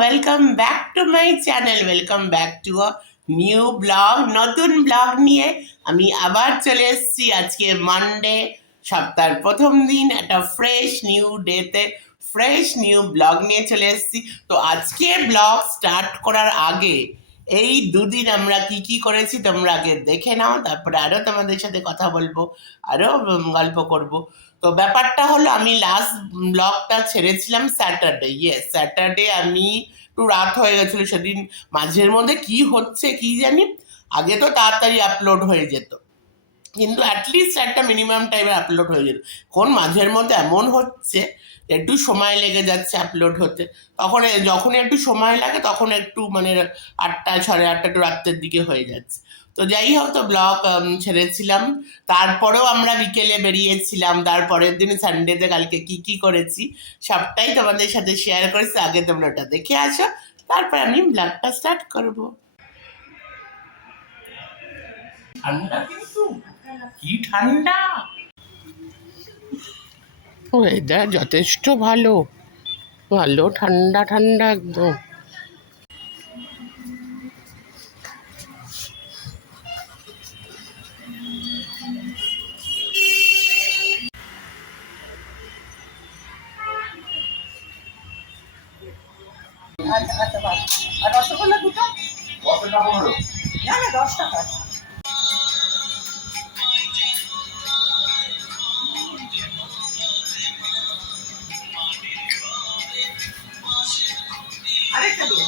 Welcome back to my channel, welcome back to a new blog. নতুন blog নিয়ে আমি আবার চলে এসেছি আজকে মানডে, সপ্তাহের প্রথম দিন। একটা ফ্রেশ নিউ ডেতে ফ্রেশ নিউ ব্লগ নিয়ে চলে এসেছি। তো আজকে ব্লগ স্টার্ট করার আগে এই দুদিন আমরা কি কি করেছি তোমরা আগে দেখে নাও, তারপরে আরও তোমাদের সাথে কথা বলবো, আরও গল্প করব। তো ব্যাপারটা হলো, আমি লাস্ট ব্লগটা ছেড়েছিলাম স্যাটারডে। স্যাটারডে আমি একটু রাত হয়ে গেছিলো সেদিন। মাঝের মধ্যে কি হচ্ছে কি জানি, আগে তো তাড়াতাড়ি আপলোড হয়ে যেত, কিন্তু অ্যাটলিস্ট একটা মিনিমাম টাইমে আপলোড হয়ে যেত। কোন মাঝের মধ্যে এমন হচ্ছে একটু সময় লেগে যাচ্ছে আপলোড হতে। তখন যখন একটু সময় লাগে তখন একটু মানে 8টা, 8:30 একটু রাত্রের দিকে হয়ে যাচ্ছে। তো যাই হোক, তো ব্লগ ছেড়েছিলাম। তারপরেও আমরা বিকেলে বেরিয়েছিলাম, তারপরের দিন সানডেতে কালকে কি কি করেছি সবটাই তোমাদের সাথে শেয়ার করেছি। আগে তোমরা ওটা দেখে আসো, তারপর আমি ব্লগটা স্টার্ট করবো। ঠান্ডা কিন্তু, কি ঠান্ডা! ওয়েদার যথেষ্ট ভালো, ভালো ঠান্ডা ঠান্ডা একদম। আর রসগোল্লা দুটো না না 10 টাকা। আরেকটা দিয়ে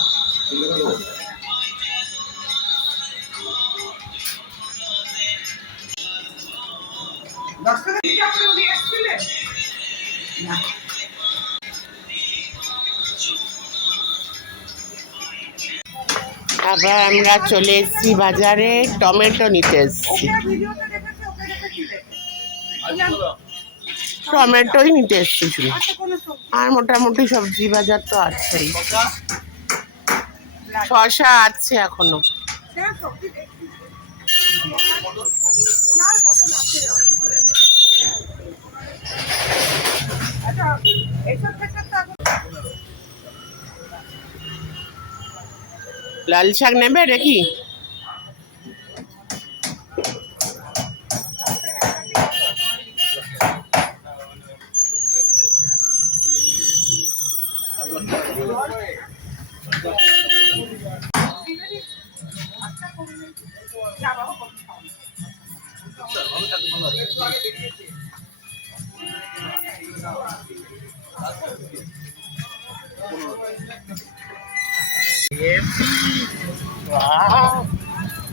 10 টাকা দিটা করে উনি এসেছিলেন না। আবার আমরা চলে এসেছি বাজারে, টমেটো নিতে এসেছি। ওকে ভিডিওতে দেখেছে, ওকে দেখে কি দেখে টমেটোই নিতে এসেছি শুধু, আচ্ছা কোনো সবজি আর মোটামুটি সবজি বাজার তো আছেই। শসা আছে এখনো। হ্যাঁ সবজি দেখি না কত আছে। আচ্ছা এইসব ক্ষেত্রে তো এখন লাল শাক নেবে নাকি? না বাবা কত খাও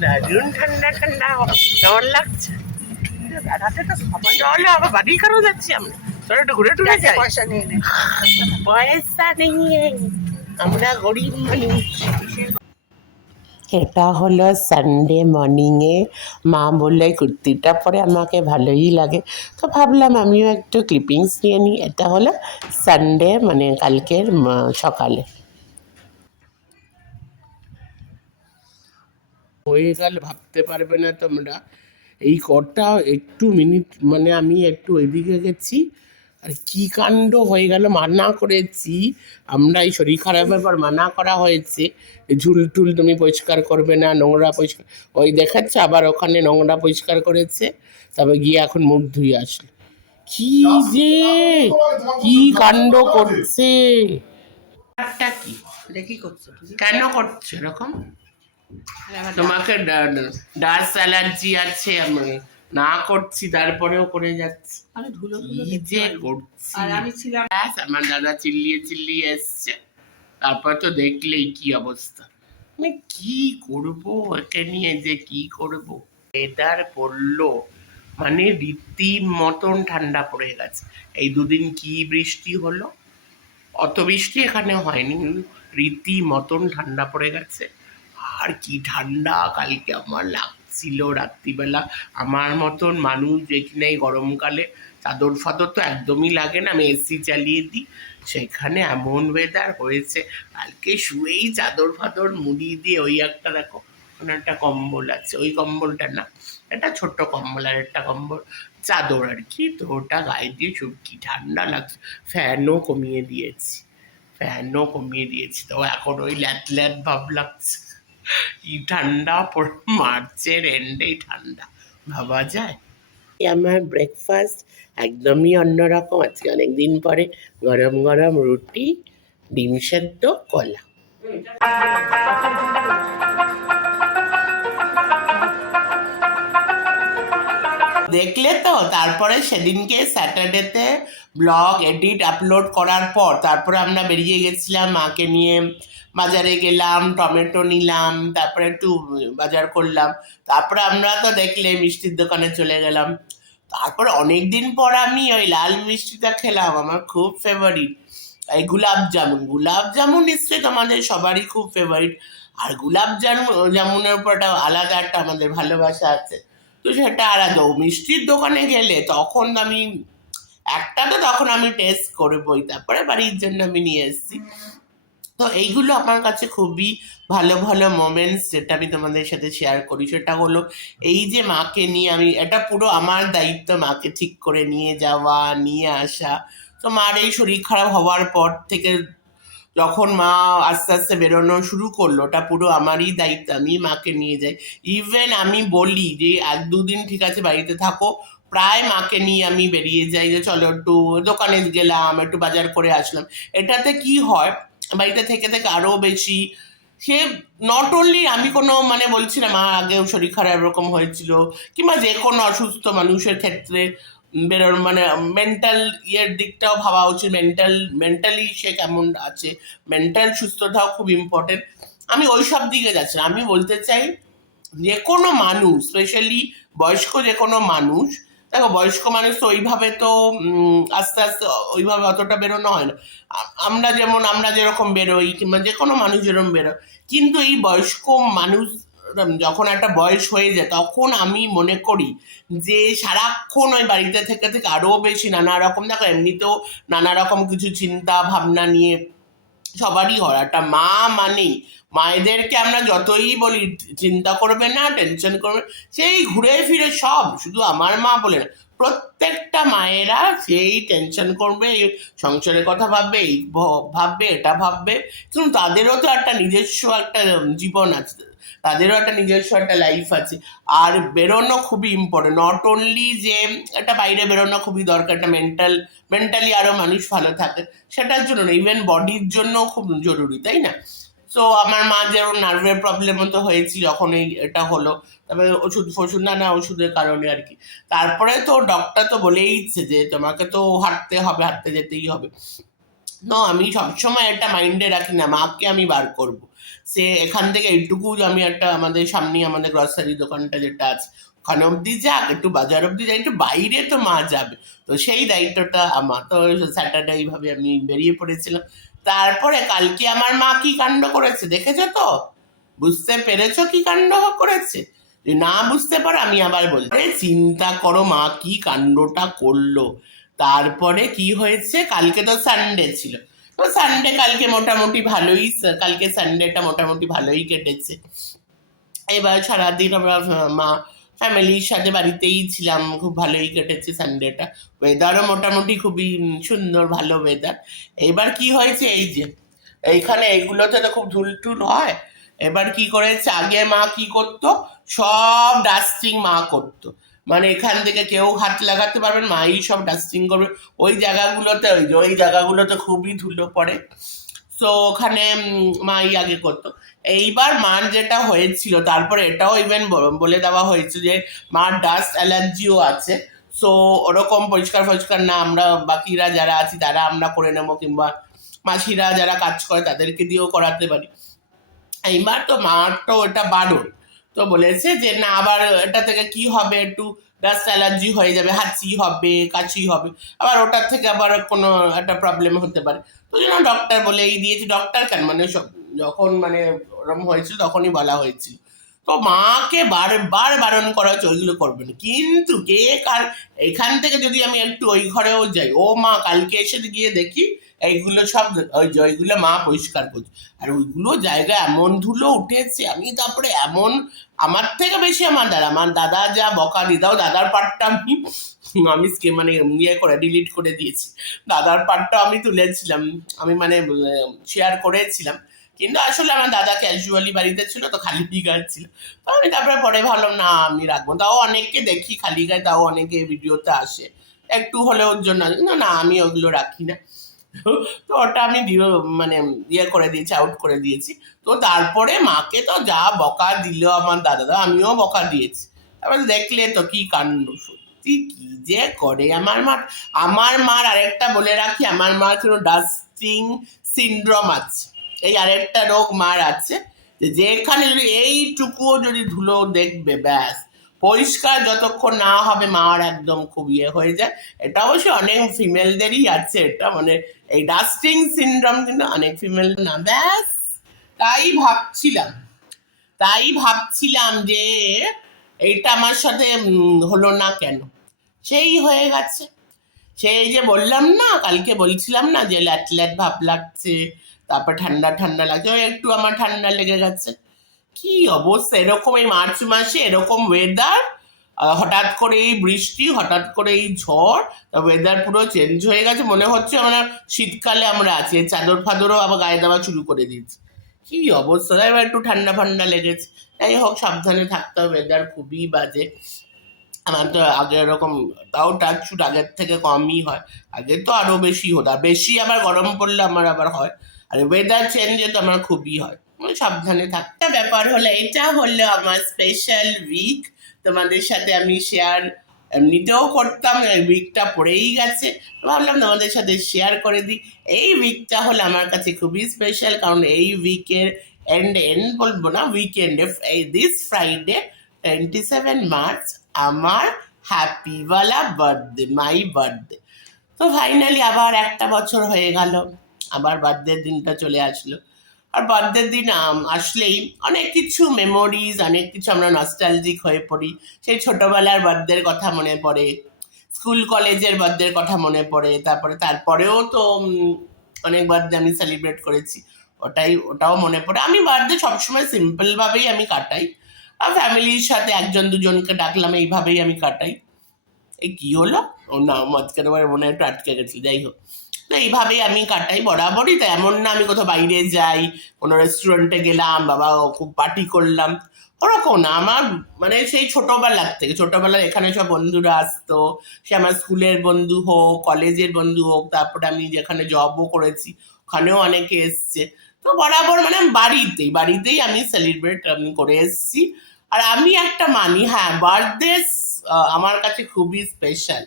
দারুন ঠান্ডা ঠান্ডা, কেমন লাগছে? বেড়াতে তো সবাই চলো আবার বাড়ি কারো যাচ্ছি আমরা, চলো একটু ঘুরে টুরে যাই। পয়সা নিয়ে নে। পয়সা নেই, আমরা গরিব মানুষ। এটা হলো সানডে মর্নিংয়ে। মা বললে কুর্তিটা পরে আমাকে ভালোই লাগে, তো ভাবলাম আমিও একটু ক্লিপিংস নিয়ে নিই। এটা হলো সানডে মানে কালকের সকালে। হয়ে গেল ভাবতে পারবে না তোমরা, এই কটা একটু মিনিট মানে আমি একটু ওইদিকে গেছি আর কি কাণ্ড হয়ে গেল। মানা করেছি আমরা, এই শরীর খারাপের পর মানা করা হয়েছে ঝুল টুল তুমি পরিষ্কার করবে না, নোংরা পরিষ্কার। ওই দেখাচ্ছে আবার ওখানে নোংরা পরিষ্কার করেছে, তবে গিয়ে এখন মুখ ধুয়ে আসলো। কি যে কি কাণ্ড করছে! কি দেখি করছো কেন করছো এরকম? তোমাকে ডাস্ট অ্যালার্জি আছে, আমি না করছি তারপরেও করে যাচ্ছে। আরে ধুলো কি যে করছি! আর আমি ছিলাম ব্যাস, আমার দাদা চিল্লিয়ে চিল্লিয়ে এসছে, তারপর তো দেখলেই কি অবস্থা। আমি কি করব একে নিয়ে, যে কি করব। ওয়েদার পড়লো মানে রীতি মতন ঠান্ডা পড়ে গেছে। এই দুদিন কি বৃষ্টি হলো, অত বৃষ্টি এখানে হয়নি, রীতি মতন ঠান্ডা পড়ে গেছে। আর কি ঠান্ডা কালকে আমার লাগছিল রাত্রিবেলা। আমার মতন মানুষ যেখানে এই গরমকালে চাদর ফাদর তো একদমই লাগে না, আমি এসি চালিয়ে দিই, সেখানে এমন ওয়েদার হয়েছে কালকে শুয়েই চাদর ফাদর মুড়ি দিয়ে। ওই একটা দেখো ওখানে একটা কম্বল আছে, ওই কম্বলটা না, একটা ছোট্ট কম্বল আর একটা কম্বল চাদর আর কি, তো ওটা গায়ে দিয়ে সব কি ঠান্ডা লাগছে। ফ্যানও কমিয়ে দিয়েছি, ফ্যানও কমিয়ে দিয়েছি, তো এখন ওই ল্যাট ল্যাট ভাব লাগছে। কি ঠান্ডা মার্চের এন্ডেই ঠান্ডা, ভাবা যায়? আমার ব্রেকফাস্ট একদমই অন্যরকম। আজকে অনেকদিন পরে গরম গরম রুটি, ডিম সেদ্ধ, কলা। দেখলে তো? তারপরে সেদিনকে স্যাটারডেতে ব্লগ এডিট আপলোড করার পর তারপরে আমরা বেরিয়ে গেছিলাম মাকে নিয়ে, বাজারে গেলাম, টমেটো নিলাম, তারপরে একটু বাজার করলাম, তারপরে আমরা তো দেখলে মিষ্টির দোকানে চলে গেলাম। তারপরে অনেকদিন পর আমি ওই লাল মিষ্টিটা খেলাম, আমার খুব ফেভারিট। এই গোলাপ জামুন নিশ্চয়ই তোমাদের সবারই খুব ফেভারিট। আর জামুনের উপর একটা আলাদা একটা আমাদের ভালোবাসা আছে, তো সেটা আলাদা। মিষ্টির দোকানে গেলে তখন আমি টেস্ট করবোই, তারপরে বাড়ির জন্য আমি নিয়ে এসেছি। তো এইগুলো আমার কাছে খুবই ভালো ভালো মোমেন্টস, যেটা আমি তোমাদের সাথে শেয়ার করি। সেটা হলো এই যে মাকে নিয়ে এটা পুরো আমার দায়িত্ব, মাকে ঠিক করে নিয়ে যাওয়া, নিয়ে আসা। তো মার এই শরীর খারাপ হওয়ার পর থেকে যখন মা আস্তে আস্তে বেরোনো শুরু করলো, ওটা পুরো আমারই দায়িত্ব, আমি মাকে নিয়ে যাই। ইভেন আমি বলি যে 1-2 দিন ঠিক আছে বাড়িতে থাকো, প্রায় মাকে নিয়ে আমি বেরিয়ে যাই, যে চলো একটু দোকানে গেলাম, একটু বাজার করে আসলাম। এটাতে কি হয়, বাড়িতে থেকে থেকে আরও বেশি সে, নট অনলি আমি কোনো বলছি না, মা আগেও শরীর খারাপ এরকম হয়েছিল, কিংবা যে কোনো অসুস্থ মানুষের ক্ষেত্রে বেরোর মেন্টাল দিকটাও ভাবা উচিত, মেন্টালি সে কেমন আছে, মেন্টাল সুস্থতাও খুব ইম্পর্টেন্ট। আমি ওই সব দিকে যাচ্ছি না। আমি বলতে চাই যে কোনো মানুষ, স্পেশালি বয়স্ক যে কোনো মানুষ, দেখো বয়স্ক মানুষ তো ওইভাবে তো আস্তে আস্তে ওইভাবে অতটা বেরোনো হয় না। আমরা যেরকম বেরোই, কিংবা যে কোনো মানুষ যেরকম বেরোয়, কিন্তু এই বয়স্ক মানুষ যখন একটা বয়স হয়ে যায়, তখন আমি মনে করি যে সারাক্ষণ ওই বাড়িতে থেকে থেকে আরও বেশি নানা রকম, দেখো এমনিতেও নানা রকম কিছু চিন্তা ভাবনা নিয়ে সবারই হয়। একটা মা মানেই, মায়েদেরকে আমরা যতই বলি চিন্তা করবে না, টেনশন করবে, সেই ঘুরে ফিরে সব, শুধু আমার মা বলে না, প্রত্যেকটা মায়েরা সেই টেনশন করবে, এই সংসারের কথা ভাববে, এই ভাববে, এটা ভাববে। কিন্তু তাদেরও তো একটা নিজস্ব একটা জীবন আছে, তাদেরও একটা নিজস্ব একটা লাইফ আছে। আর বেরোনো খুবই ইম্পর্টেন্ট, নট অনলি যে একটা বাইরে বেরোনো খুবই দরকার, একটা মেন্টালি আরও মানুষ ভালো থাকে সেটার জন্য না, ইভেন বডির জন্যও খুব জরুরি, তাই না? সো আমার মা যেমন নার্ভের প্রবলেমও তো হয়েছিল যখন এটা হলো, তারপরে ওষুধ না ওষুধের কারণে আর কি। তারপরে তো ডক্টর তো বলেইছে যে তোমাকে তো হাঁটতে হবে, হাঁটতে যেতেই হবে। আমি সবসময় একটা মাইন্ডে রাখি না মাকে আমি বার করব, সে এখান থেকে এইটুকু আমি একটা আমাদের সামনে আমাদের গ্রসারি দোকানটা যেটা আছে ওখানে অবধি যাক, একটু বাজার অবধি যাই, একটু বাইরে তো মা যাবে, তো সেই দায়িত্বটা আমার। তো স্যাটারডে এইভাবে আমি বেরিয়ে পড়েছিলাম। তারপরে কালকে আমার মা কি কাণ্ড করেছে দেখেছো তো? বুঝতে পেরেছো কি কাণ্ড করেছে? যদি না বুঝতে পারো আমি আবার বলতে, চিন্তা করো মা কি কাণ্ডটা করলো। তারপরে কি হয়েছে, কালকে তো সানডে ছিল, তো সানডে কালকে মোটামুটি ভালোই, কালকে সানডেটা মোটামুটি ভালোই কেটেছে। এবার সারাদিন আমরা মা ফ্যামিলির সাথে বাড়িতেই ছিলাম, খুব ভালোই কেটেছে সানডেটা। ওয়েদারও মোটামুটি খুবই সুন্দর, ভালো ওয়েদার। এবার কি হয়েছে, এই যে এইখানে এইগুলোতে তো খুব ধুল হয়। এবার কি করেছে, আগে মা কি করতো, সব ডাস্টিং মা করতো, এখান থেকে কেউ হাত লাগাতে পারবেন, মাই সব ডাস্টিং করবে। ওই জায়গাগুলোতে খুবই ধুলো পড়ে, তো ওখানে মাই আগে করতো। এইবার মার যেটা হয়েছিল, তারপরে এটাও ইভেন বলে দেওয়া হয়েছে যে মার ডাস্ট অ্যালার্জিও আছে, সো ওরকম পরিষ্কার না আমরা বাকিরা যারা আছি তারা আমরা করে নেবো, কিংবা মাসিরা যারা কাজ করে তাদেরকে দিয়েও করাতে পারি। এইবার তো মার তো এটা বারণ, তো বলেছে যে না আবার এটা থেকে কি হবে, একটু ডাস্ট অ্যালার্জি হয়ে যাবে, হাঁচি হবে, কাশি হবে, আবার ওটার থেকে আবার কোনো একটা প্রবলেম হতে পারে। তো যেন ডক্টর বলেই দিয়েছে, ডক্টর কেন যখন ওরম হয়েছিল তখনই বলা হয়েছিল। তো মাকে বারবার বারণ করা হচ্ছে ওইগুলো করবে না, কিন্তু কে কার, এখান থেকে যদি আমি একটু ওই ঘরেও যাই, ও মা কালকে এসে গিয়ে দেখি এইগুলো সব ওইগুলো মা পরিষ্কার করছে। আর ওইগুলো জায়গায় এমন ধুলো উঠেছে, আমি তারপরে এমন, আমার থেকে বেশি আমার দাদা যা বকা দিদাও, দাদার পার্টটা আমি আমি মানে ইয়ে করে ডিলিট করে দিয়েছি। দাদার পার্টটা আমি তুলেছিলাম, আমি মানে শেয়ার করেছিলাম, কিন্তু আসলে আমার দাদা ক্যাজুয়ালি বাড়িতে ছিল তো খালি গায়ে ছিল। তো আমি তারপরে পরে ভাবলাম না আমি রাখবো, তাও অনেককে দেখি খালি গায়ে, তাও অনেকে ভিডিওতে আসে একটু হলে ওর জন্য, না না আমি ওগুলো রাখি না। তো ওটা আমি মানে ইয়ে করে দিয়েছি, আউট করে দিয়েছি। তো তারপরে মাকে তো যা বকা দিল আমার দাদা, আমিও বকা দিয়েছি। তারপরে দেখলে তো কি কাণ্ড, সত্যি কি যে করে আমার মা। আমার মার আরেকটা বলে রাখি, আমার মার কোনো ডাস্টিং সিনড্রোম আছে, এই আরেকটা রোগ মার আছে, যে যেখানে যদি এইটুকুও যদি ধুলো দেখবে ব্যাস, পরিষ্কার যতক্ষণ না হবে মার একদম খুব ইয়ে হয়ে যায়। এটা অবশ্যই অনেক ফিমেলদেরই আছে, এটা মানে এই ডাস্টিং সিনড্রোম কিন্তু অনেক ফিমেল না, ব্যাস। তাই ভাবছিলাম যে এইটা আমার সাথে হলো না কেন, সেই হয়ে গেছে। সেই যে বললাম না, কালকে বলছিলাম না যে ল্যাট ল্যাট ভাব লাগছে, তারপর ঠান্ডা ঠান্ডা লাগছে, ওই একটু আমার ঠান্ডা লেগে গেছে। কি অবস্থা, এরকম এই মার্চ মাসে এরকম ওয়েদার, হঠাৎ করে এই বৃষ্টি, হঠাৎ করে এই ঝড়, ওয়েদার পুরো চেঞ্জ হয়ে গেছে, মনে হচ্ছে আমরা শীতকালে আমরা আছি, চাদর ফাদরও আবার গায়ে দেওয়া শুরু করে দিয়েছি। কি অবস্থা, এবার একটু ঠান্ডা ফান্ডা লেগেছে। যাই হোক, সাবধানে থাকতে হবে, ওয়েদার খুবই বাজে। আমার তো আগে এরকম, তাও টাচুট আগের থেকে কমই হয়, আগে তো আরো বেশি হতো, আর বেশি আবার গরম পড়লে আমার আবার হয়, আর ওয়েদার চেঞ্জে তো আমার খুবই হয়। সাবধানে থাকতে। ব্যাপার হলো, এটা হলো আমার স্পেশাল উইক, তোমাদের সাথে আমি শেয়ার এমনিতেও করতাম, এই উইকটা পড়েই গেছে, ভাবলাম তোমাদের সাথে শেয়ার করে দিই। এই উইকটা হলো আমার কাছে খুবই স্পেশাল, কারণ এই উইকের এন্ড বলবো না, উইকেন্ডে এই দিস ফ্রাইডে 27 মার্চ আমার হ্যাপিওয়ালা বার্থডে, মাই বার্থডে। তো ফাইনালি আবার একটা বছর হয়ে গেল, আবার বার্থডের দিনটা চলে আসলো। আর বার্থডের দিন আসলেই অনেক কিছু মেমোরিজ, অনেক কিছু আমরা নস্টালজিক হয়ে পড়ি। সেই ছোটবেলার বার্থডের কথা মনে পড়ে, স্কুল কলেজের বার্থডের কথা মনে পড়ে, তারপরেও তো অনেক বার্থডে আমি সেলিব্রেট করেছি, ওটাও মনে পড়ে। আমি বার্থডে সবসময় সিম্পলভাবেই আমি কাটাই, আর ফ্যামিলির সাথে একজন দুজনকে ডাকলাম, এইভাবেই আমি কাটাই। এই কি হলো, ও না মাঝখানে আমার মনে একটু আটকে গেছি, যাই হোক। তো এইভাবেই আমি কাটাই বরাবরই, তো এমন না আমি কোথাও বাইরে যাই, কোনো রেস্টুরেন্টে গেলাম, বাবা খুব পার্টি করলাম, ওরকম না। আমার মানে সেই ছোটবেলার এখানে সব বন্ধুরা আসতো, সে আমার স্কুলের বন্ধু হোক, কলেজের বন্ধু হোক, তারপরে আমি যেখানে জবও করেছি ওখানেও অনেকে এসছে। তো বরাবর মানে আমি বাড়িতেই আমি সেলিব্রেট আমি করে এসছি। আর আমি একটা মানি, হ্যাঁ বার্থডে আমার কাছে খুবই স্পেশাল,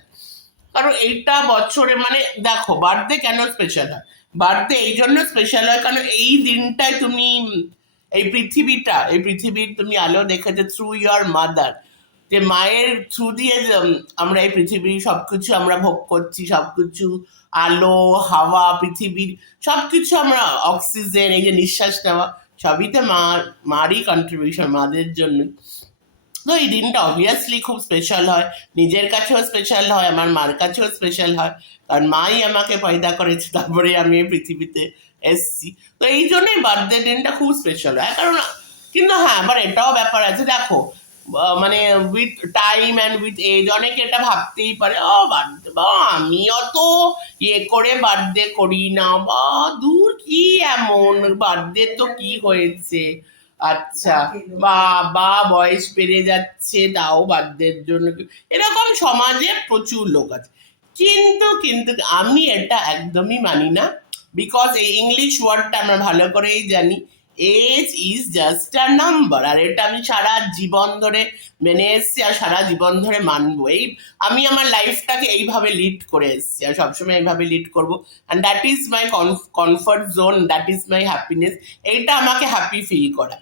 কারণ এইটা বছরে মানে দেখো বার্থডে কেন স্পেশাল হয়, বার্থডে এই জন্য স্পেশাল হয় কারণ এই দিনটায় তুমি এই পৃথিবীর তুমি আলো দেখেছো থ্রু ইয়ার মাদার, যে মায়ের থ্রু দিয়ে যে, আমরা এই পৃথিবীর সবকিছু আমরা ভোগ করছি, সবকিছু আলো হাওয়া পৃথিবীর সবকিছু আমরা, অক্সিজেন, এই যে নিঃশ্বাস নেওয়া, সবই তো মারই কন্ট্রিবিউশন, মাদের জন্য। তো এই দিনটা অবভিয়াসলি খুব স্পেশাল হয়, নিজের কাছেও স্পেশাল হয়, আমার মার কাছেও স্পেশাল হয়, কারণ মাই আমাকে পয়দা করেছে, তারপরে আমি এই পৃথিবীতে এসছি। তো এই জন্যই বার্থডে দিনটা খুব স্পেশাল হয়, কারণ কিন্তু হ্যাঁ আবার এটাও ব্যাপার আছে, দেখো মানে with time and with age অনেকে এটা ভাবতেই পারে, ও বার্থডে বা আমি অত ইয়ে করে বার্থডে করি না, বা দূর কি এমন বার্থডে তো কি হয়েছে, আচ্ছা বা বয়স বেড়ে যাচ্ছে তাও বার্থডের জন্য এরকম সমাজে প্রচুর লোক আছে। কিন্তু আমি এটা একদমই মানি না, বিকজ এই ইংলিশ ওয়ার্ডটা আমরা ভালো করেই জানি, age is just a number, আর এটা আমি সারা জীবন ধরে মেনে এসছি আর সারা জীবন ধরে মানবো। এই আমি আমার লাইফটাকে এইভাবে লিড করে এসছি আর সবসময় এইভাবে লিড করবো, and that is my comfort zone, that is my happiness. এইটা আমাকে হ্যাপি ফিল করা,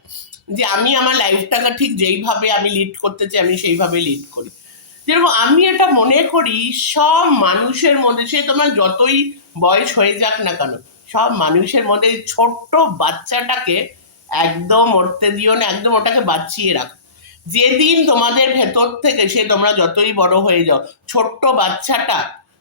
যে আমি আমার লাইফটাকে ঠিক যেইভাবে আমি লিড করতে চাই আমি সেইভাবে লিড করি। যেরকম আমি এটা মনে করি, সব মানুষের মধ্যে, সে তোমার যতই বয়স হয়ে যাক না কেন, সব মানুষের মধ্যে ছোট্ট বাচ্চাটাকে একদম মরতে দিও না, একদম ওটাকে বাঁচিয়ে রাখো। যেদিন তোমাদের ভেতর থেকে, সে তোমরা যতই বড় হয়ে যাও, ছোট্ট বাচ্চাটা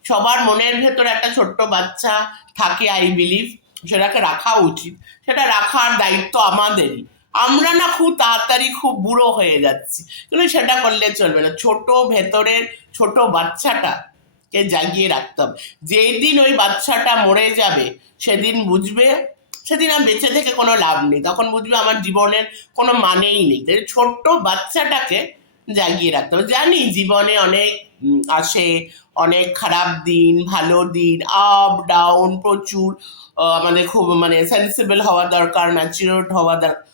সবার মনের ভেতরে একটা ছোট্ট বাচ্চা থাকে, আই বিলিভ সেটাকে রাখা উচিত, সেটা রাখার দায়িত্ব আমাদেরই। আমরা না খুব তাড়াতাড়ি খুব বুড়ো হয়ে যাচ্ছি, কিন্তু সেটা করলে চলবে না। ছোট ভেতরের ছোট বাচ্চাটাকে জাগিয়ে রাখতে হবে। যেই দিন ওই বাচ্চাটা মরে যাবে সেদিন বুঝবে, সেদিন আর বেঁচে থেকে কোনো লাভ নেই, তখন বুঝবে আমার জীবনের কোনো মানেই নেই। তাই ছোট্ট বাচ্চাটাকে জাগিয়ে রাখতে হবে। জানি জীবনে অনেক আসে, অনেক খারাপ দিন, ভালো দিন, আপ ডাউন প্রচুর। আমাদের খুব মানে সেন্সিবল হওয়া দরকার, ম্যাচিওর হওয়া দরকার,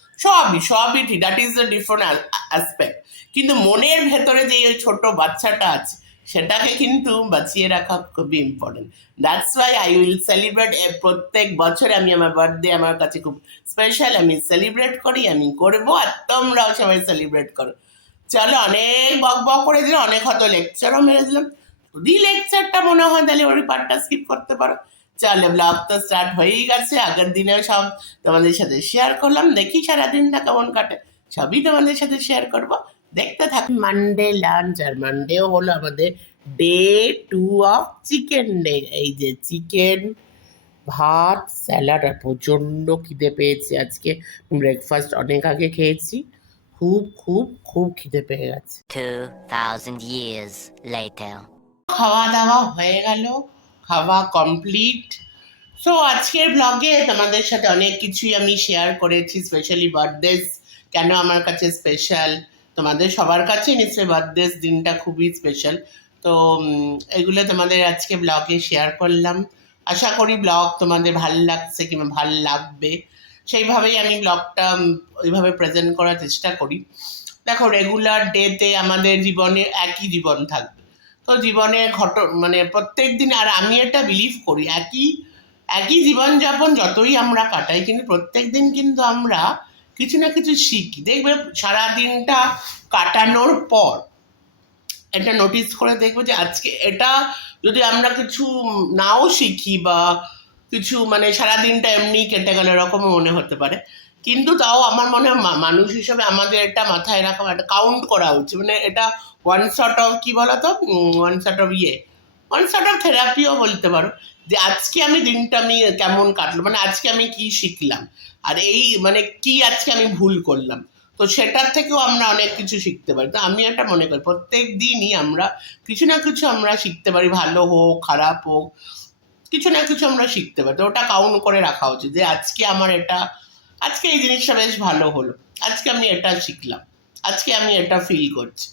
সবই ঠিক, that is the different aspect. কিন্তু মনের ভেতরে যে ওই ছোট বাচ্চাটা আছে সেটাকে কিন্তু বাঁচিয়ে রাখা খুবই important. That's why I will celebrate. প্রত্যেক বছর আমি আমার বার্থডে আমার কাছে খুব স্পেশাল, আমি সেলিব্রেট করি, আমি করবো, আর তোমরাও সবাই সেলিব্রেট করো। চলো, অনেক বক বক করে দিলাম, অনেক হয়তো লেকচারও মেরে দিলাম। যদি লেকচারটা মনে হয় তাহলে ওই পার্টটা স্কিপ করতে পারো। চলো, ব্লগ তো স্টার্ট হয়েই গেছে, আগের দিনেও সব তোমাদের সাথে শেয়ার করলাম। দেখি সারাদিনটা কেমন কাটে, সবই তোমাদের সাথে শেয়ার করবো, দেখতে থাক। মানডে লাঞ্চ, আর মানডেও হলো আমাদের ডে 2 অফ চিকেন ডে। এই যে চিকেন, ভাত, স্যালাড, আর প্রচণ্ড খিদে পেয়েছে আজকে। ব্রেকফাস্ট অনেক আগে খেয়েছি, খুব খুব খুব খিদে পেয়ে গেছে। 2000 years later. খাওয়া দাওয়া হয়ে গেল, খাওয়া কমপ্লিট। সো আজকের ব্লগে তোমাদের সাথে অনেক কিছুই আমি শেয়ার করেছি, স্পেশালি বার্থডেস কেন আমার কাছে স্পেশাল। তোমাদের সবার কাছে নিশ্চয়ই বার্থডেস দিনটা খুবই স্পেশাল। তো এগুলো তোমাদের আজকে ব্লগে শেয়ার করলাম। আশা করি ব্লগ তোমাদের ভাল লাগছে কিংবা ভাল লাগবে, সেইভাবেই আমি ব্লগটা ওইভাবে প্রেজেন্ট করার চেষ্টা করি। দেখো, রেগুলার ডেতে আমাদের জীবনে একই জীবন থাকবে, তো জীবনে মানে প্রত্যেক দিন, আর আমি এটা বিলিভ করি, একই জীবনযাপন যতই আমরা কাটাই, কিন্তু প্রত্যেক দিন কিন্তু আমরা কিছু না কিছু শিখি। দেখবে সারা দিনটা কাটানোর পর এটা নোটিস করে দেখবে যে আজকে এটা যদি আমরা কিছু নাও শিখি বা কিছু মানে সারাদিনটা এমনি কেটে গেল এরকমও মনে হতে পারে, কিন্তু তাও আমার মনে হয় মানুষ হিসেবে আমাদের এটা মাথায় রাখা, একটা কাউন্ট করা উচিত। মানে এটা ওয়ান সর্ট অফ কি বলতো, ওয়ান সর্ট অফ থেরাপিও বলতে পারো, যে আজকে আমি দিনটা আমি কেমন কাটলো, মানে আজকে আমি কি শিখলাম, আর এই মানে কি আজকে আমি ভুল করলাম, তো সেটার থেকেও আমরা অনেক কিছু শিখতে পারি। তো আমি এটা মনে করি প্রত্যেক দিনই আমরা কিছু না কিছু আমরা শিখতে পারি, ভালো হোক খারাপ হোক, কিছু না কিছু আমরা শিখতে পারি। তো ওটা কাউন্ট করে রাখা উচিত যে আজকে এই জিনিসটা বেশ ভালো হলো, আজকে আমি এটা শিখলাম, আজকে আমি এটা ফিল করছি।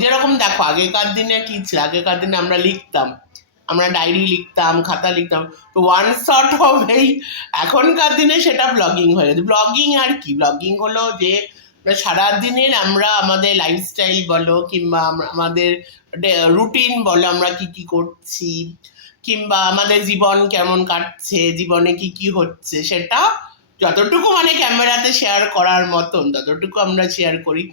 যেরকম দেখো আগেকার দিনে কি ছিল, আগেকার দিনে আমরা লিখতাম, আমরা ডায়েরি লিখতাম, খাতা লিখতাম, তো ওয়ান সর্ট অফ এই এখনকার দিনে সেটা ব্লগিং হয়ে গেছে। ব্লগিং আর কি, ব্লগিং হলো যে সারাদিনের আমরা আমাদের লাইফস্টাইল বলো কিংবা আমাদের রুটিন বলো, আমরা কি কি করছি কিংবা আমাদের জীবন কেমন কাটছে, জীবনে কি কি হচ্ছে, সেটা যতটুকু মানে ক্যামেরাতে শেয়ার করার মতন ততটুকু আমরা শেয়ার করি।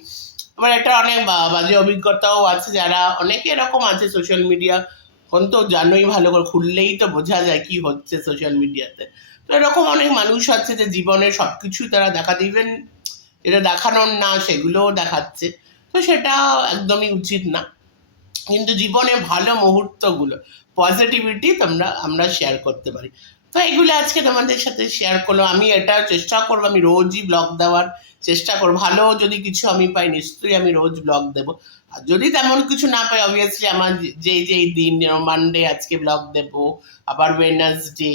আবার এটা অনেক বাজে অভিজ্ঞতাও আছে, যারা অনেকে এরকম আছে সোশ্যাল মিডিয়া, এখন তো জানোই ভালো করে, খুললেই তো বোঝা যায় কি হচ্ছে সোশ্যাল মিডিয়াতে। তো এরকম অনেক মানুষ আছে যে জীবনের সব কিছুই তারা দেখাতে, ইভেন যেটা দেখানোর না সেগুলোও দেখাচ্ছে, তো সেটা একদমই উচিত না। কিন্তু জীবনে ভালো মুহূর্তগুলো, পজিটিভিটি আমরা শেয়ার করতে পারি। তো এগুলো আজকে তোমাদের সাথে শেয়ার করলো। আমি এটা চেষ্টা করবো, আমি রোজই ব্লগ দেওয়ার চেষ্টা করবো। ভালো যদি কিছু আমি পাই নিশ্চয়ই আমি রোজ ব্লগ দেবো, আর যদি তেমন কিছু না পাই অবভিয়াসলি আমার যেই দিন মানডে আজকে ব্লগ দেবো, আবার ওয়েডনেসডে,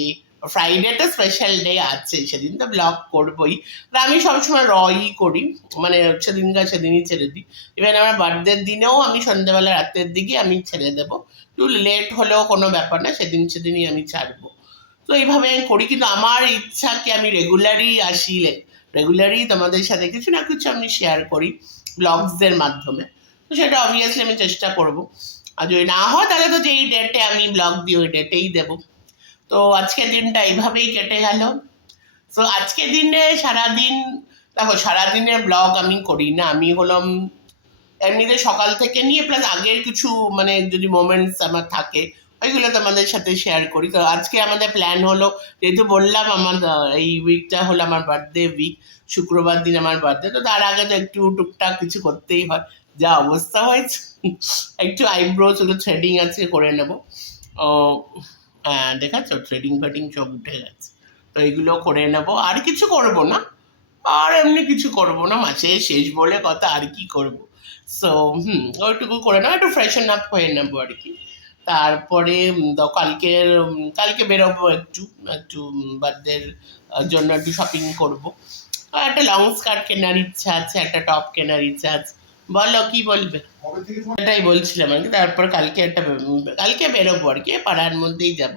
ফ্রাইডে তো স্পেশাল ডে আছে, সেদিন তো ব্লগ করবোই। আর আমি সবসময় রই করি, মানে সেদিনই ছেড়ে দিই। ইভেন আমার বার্থডের দিনেও আমি সন্ধ্যেবেলা রাতের দিকে আমি ছেড়ে দেবো, একটু লেট হলেও কোনো ব্যাপার না, সেদিনই আমি ছাড়বো। তো এইভাবে আমি করি, কিন্তু আমার ইচ্ছা কি আমি রেগুলারই তোমাদের সাথে কিছু না কিছু আমি শেয়ার করি ব্লগসদের মাধ্যমে। তো সেটা অবভিয়াসলি আমি চেষ্টা করব, আর যদি না হয় তাহলে তো যেই ডেটে আমি ব্লগ দিই ওই ডেটেই দেবো। তো আজকের দিনটা এইভাবেই কেটে গেল। তো আজকের দিনে সারাদিন দেখো, সারাদিনের ব্লগ আমি করি না, আমি হলাম এমনিতে সকাল থেকে নিয়ে প্লাস আগের কিছু মানে যদি মোমেন্টস আমার থাকে ওইগুলো তোমাদের সাথে শেয়ার করি। তো আজকে আমাদের প্ল্যান হলো, যেহেতু বললাম আমার এই উইকটা হলো আমার বার্থডে উইক, শুক্রবার দিন আমার বার্থডে, তো তার আগে তো একটু টুকটাক কিছু করতেই হয়। যা অবস্থা হয়েছে একটু আইব্রোজ ওগুলো থ্রেডিং আজকে করে নেব, ও হ্যাঁ, দেখাচ্ছো ট্রেডিং ফেডিং সব উঠে গেছে। তো এগুলো করে নেবো, আর কিছু করব না, আর এমনি কিছু করব না, মাসের শেষ বলে কথা, আর কি করব। সো ওইটুকু করে নেবো, একটু ফ্রেশন আপ হয়ে নেবো আর কি। তারপরে কালকে বেরোবো একটু একটু বার্থডের জন্য একটু শপিং করব। আর একটা লং স্কার্ট কেনার ইচ্ছা আছে, একটা টপ কেনার ইচ্ছা আছে। বলো কি বলবে? কবে থেকে তোমার এটাই বলছিলাম আর কি। তারপর কালকে বেরোবো আর কি, পাড়ার মধ্যেই যাব।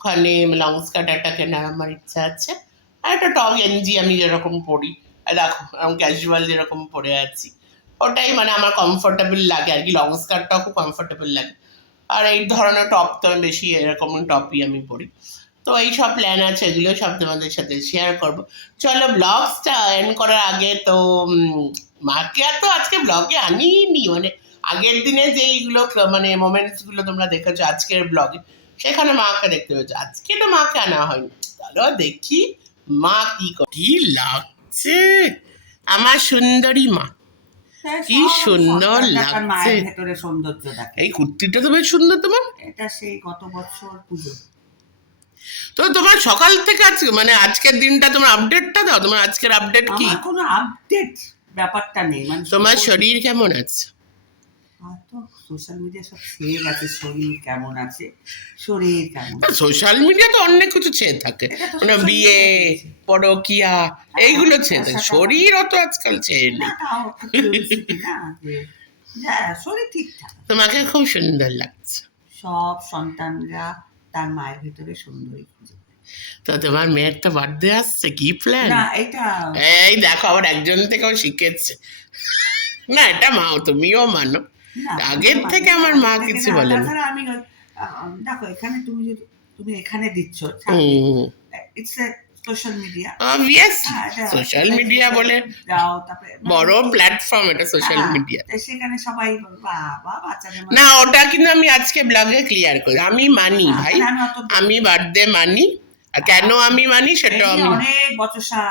ওখানে লং স্কার্ট একটা কেনার আমার ইচ্ছা আছে, আর একটা টপ গেঞ্জি আমি যেরকম পরি, আর দেখো আমি ক্যাজুয়াল যেরকম পরে আছি, ওটাই মানে আমার কমফোর্টেবল লাগে আর কি। লং স্কার্টটাও খুব কমফোর্টেবল লাগে, আর এই ধরনের টপ তো আমি বেশি এরকম টপই আমি পরি। তো এই সব প্ল্যান আছে, এগুলো সব তোমাদের সাথে শেয়ার করব। চলো ব্লগসটা এন্ড করার আগে তো মাকে আর তো আজকে ব্লগে আনিনি, মানে আগের দিনে যে এইগুলো মানে মোমেন্টস গুলো তোমরা দেখেছো আজকের ব্লগে, সেখানে মাকে দেখতে পেয়েছো। আজকে তো মাকে আনা হয়নি। চলো দেখি মা কি লাগছে, আমার সুন্দরী মা, কি সুন্দর লাগছে। মায়ের ভেতরে সৌন্দর্য দেখে। এই কুর্তিটা তো বেশ সুন্দর তোমার। এটা সেই গত বছর পুজো। তো তোমার সকাল থেকে আজকে মানে আজকের দিনটা তোমার আপডেটটা দাও, তোমার আজকের আপডেট কি? আমার কোনো আপডেট ব্যাপারটা নেই, মানে তোমার শরীর কেমন আছে? তো সোশ্যাল মিডিয়া সব ছেয়ে গেছে, শরীর কেমন আছে, শরীর কেমন। সোশ্যাল মিডিয়া তো অনেক কিছু ছেয়ে থাকে, এটা তো মানে social বিয়ে, media ছে। পরকিয়া, এইগুলো ছেয়ে থাকে, শরীর অত আজকাল ছেয়ে না নেই। তাও একটা curiosity না যে শরীর ঠিকঠাক। তোমাকে খুব সুন্দর লাগছে। সব সন্তানরা তার মায়ের ভেতরে সুন্দরী খুঁজে পায়। তো তোমার মেয়ের তো বার্থডে আসছে, কি প্ল্যান? না এটা এই দেখো আবার একজন থেকেও শিখেছে। না এটা মাও, তুমিও মানো, না, আগের থেকে আমার মা থেকে কিছু না, বলেন। তাছাড়া আমি দেখো এখানে তুমি এখানে দিচ্ছ, it's a social media. Obviously social media বলে দাও, তারপরে বড় প্ল্যাটফর্ম এটা সোশ্যাল মিডিয়া। সেখানে সবাই বলবে, বাবা বাচ্চাদের না ওটা কিন্তু আমি আজকে ব্লগে ক্লিয়ার করি, আমি মানি ভাই, আমি অত আমি বার্থডে মানি। আর কেন আমি মানি সেটাও আমি অনেক বচসা,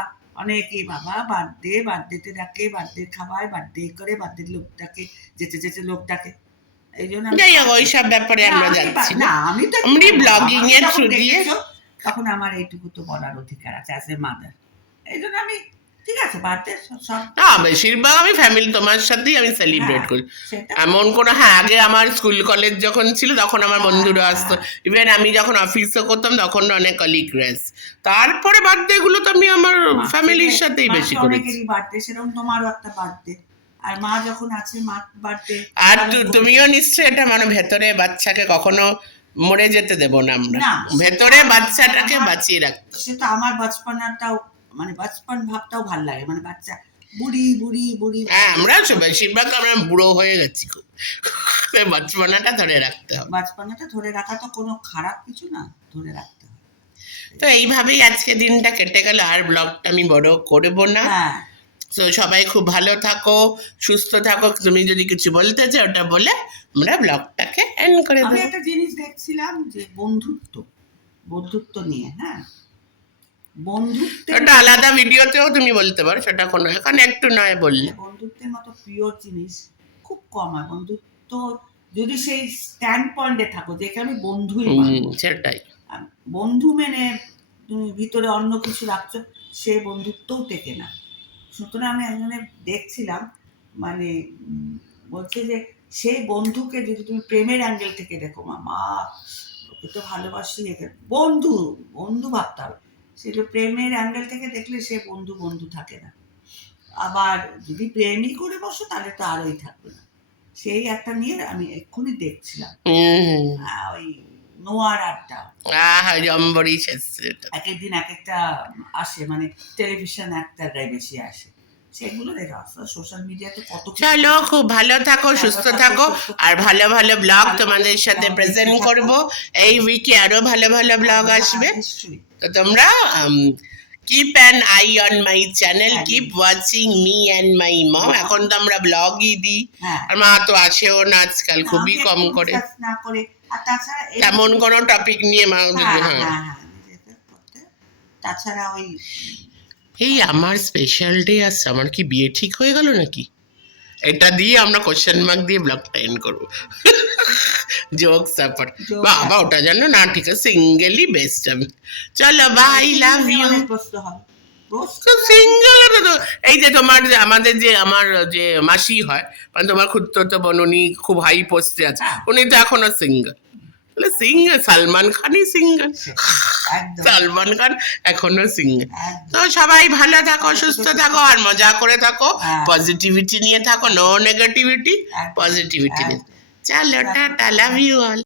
অনেকে বাবা বার্থডেতে ডাকে, বার্থডে খাওয়ায়, বার্থডে করে, বার্থডে লোকটাকে যেতে যেতে লোকটাকে, এই জন্য যাই হোক ওইসব ব্যাপারে আমরা যাচ্ছি না, আমি তো আমি ব্লগিং এর থ্রু দিয়ে। তখন আমার এইটুকু তো বলার অধিকার আছে অ্যাজ এ মাদার, এই জন্য আমি ঠিক আছে বার্থডে সব না বেশিরভাগ আমি ফ্যামিলি তোমার সাথেই আমি সেলিব্রেট করি। সেটা এমন কোনো, হ্যাঁ আগে আমার স্কুল কলেজ যখন ছিল তখন আমার বন্ধুরা আসতো, ইভেন আমি যখন অফিসও করতাম তখন অনেক কলিগরা আসতো। তারপরে বার্থডে গুলো তো আমি আমার ফ্যামিলির সাথেই বেশি করেছি। অনেকেরই বার্থডে, সেরকম তোমারও একটা বার্থডে, আর মা যখন আছে মা বার্থডে। আর তুমিও নিশ্চয়ই এটা মানে ভেতরে বাচ্চাকে কখনো মরে যেতে দেব না আমরা, না, ভেতরে বাচ্চাটাকে বাঁচিয়ে রাখতে। সেটা আমার বাচপানাটাও, মানে বাচপান ভাবটাও ভাল লাগে, মানে বাচ্চা বুড়ি বুড়ি বুড়ি। হ্যাঁ আমরা বেশিরভাগ আমরা বুড়ো হয়ে গেছি খুব, বাচ্চাটা ধরে রাখতে হবে। বাচপানাটা ধরে রাখা তো কোনো খারাপ কিছু না, ধরে রাখতে হবে। তো এইভাবেই আজকে দিনটা কেটে গেল, আর ব্লগটা আমি বড় করবো না। হ্যাঁ, তো সবাই খুব ভালো থাকো, সুস্থ থাকো। তুমি যদি কিছু বলতে চাও ওটা বলে আমরা ব্লগটাকে এন্ড করে আমি দেবো। একটা জিনিস দেখছিলাম যে বন্ধুত্ব নিয়ে, হ্যাঁ বন্ধুত্বের ওটা আলাদা ভিডিওতেও তুমি বলতে পারো, সেটা কোনো এখানে একটু নয় বললে। বন্ধুত্বের মতো প্রিয় জিনিস খুব কম হয়। বন্ধুত্ব যদি সেই স্ট্যান্ড পয়েন্টে থাকো যেখানে আমি বন্ধুই মানবো, সেটাই। বন্ধু মেনে তুমি ভিতরে অন্য কিছু রাখছো, সে বন্ধুত্বও টেকে না। সুতরাং আমি একজনে দেখছিলাম, মানে বলছে যে সেই বন্ধুকে যদি তুমি প্রেমের অ্যাঙ্গেল থেকে দেখো, মামা ওকে তো ভালোবাসি, বন্ধু বন্ধু ভাবতে হবে। সেটা প্রেমের অ্যাঙ্গেল থেকে দেখলে সে বন্ধু থাকে না। আবার যদি প্রেমই করে বসো তাহলে তো আরোই থাকবে না। সেই একটা নিয়ে আমি এক্ষুনি দেখছিলাম, ওই নোয়ার আড্ডা, জম্বরি শেষে এক একদিন এক একটা আসে, মানে টেলিভিশন অ্যাক্টাররাই বেশি আসে, সেগুলো দেখা। সোশ্যাল মিডিয়াতে কত চলো খুব ভালো থাকো, সুস্থ থাকো, আর ভালো ভালো ব্লগ তোমাদের সাথে প্রেজেন্ট করব। এই উইকে আরো ভালো ভালো ব্লগ আসবে, তো তোমরা keep an eye on my channel, keep watching me and my mom. এখন তো আমরা ব্লগই দিই, আর মা তো আসেও না আজকাল, খুবই কম করে। না করে, আর তাছাড়া তেমন কোনো টপিক নিয়ে মা, তাছাড়া ওই এই আমার স্পেশাল ডে আসছে, আমার কি বিয়ে ঠিক হয়ে গেল নাকি? এটা দিয়ে আমরা কোশ্চেন মার্ক দিয়ে ব্লগটা এন্ড করবো। জোক সাপোর্ট Joke বাবা, ওটা জানো না, ঠিক আছে, সিঙ্গেলই বেস্ট আমি। চলো বাই, লাভ ইউ। অনেক প্রশ্ন হবে প্রশ্ন সিঙ্গেল তো এই যে তোমার যে আমাদের যে আমার যে মাসি হয়, মানে তোমার খুড়তো বোন, উনি খুব হাই পোস্টে আছে, হ্যাঁ। উনি তো এখনো সিঙ্গেল। সিঙ্গেল সালমান খানই সিঙ্গেল, একদম সালমান খান এখনো সিঙ্গেল। একদম। তো সবাই ভালো থাকো, সুস্থ থাকো, আর মজা করে থাকো, হ্যাঁ। পজিটিভিটি নিয়ে থাকো, নো নেগেটিভিটি, একদম, পজিটিভিটি নিয়ে। একদম। চলো টাটা, লাভ ইউ অল।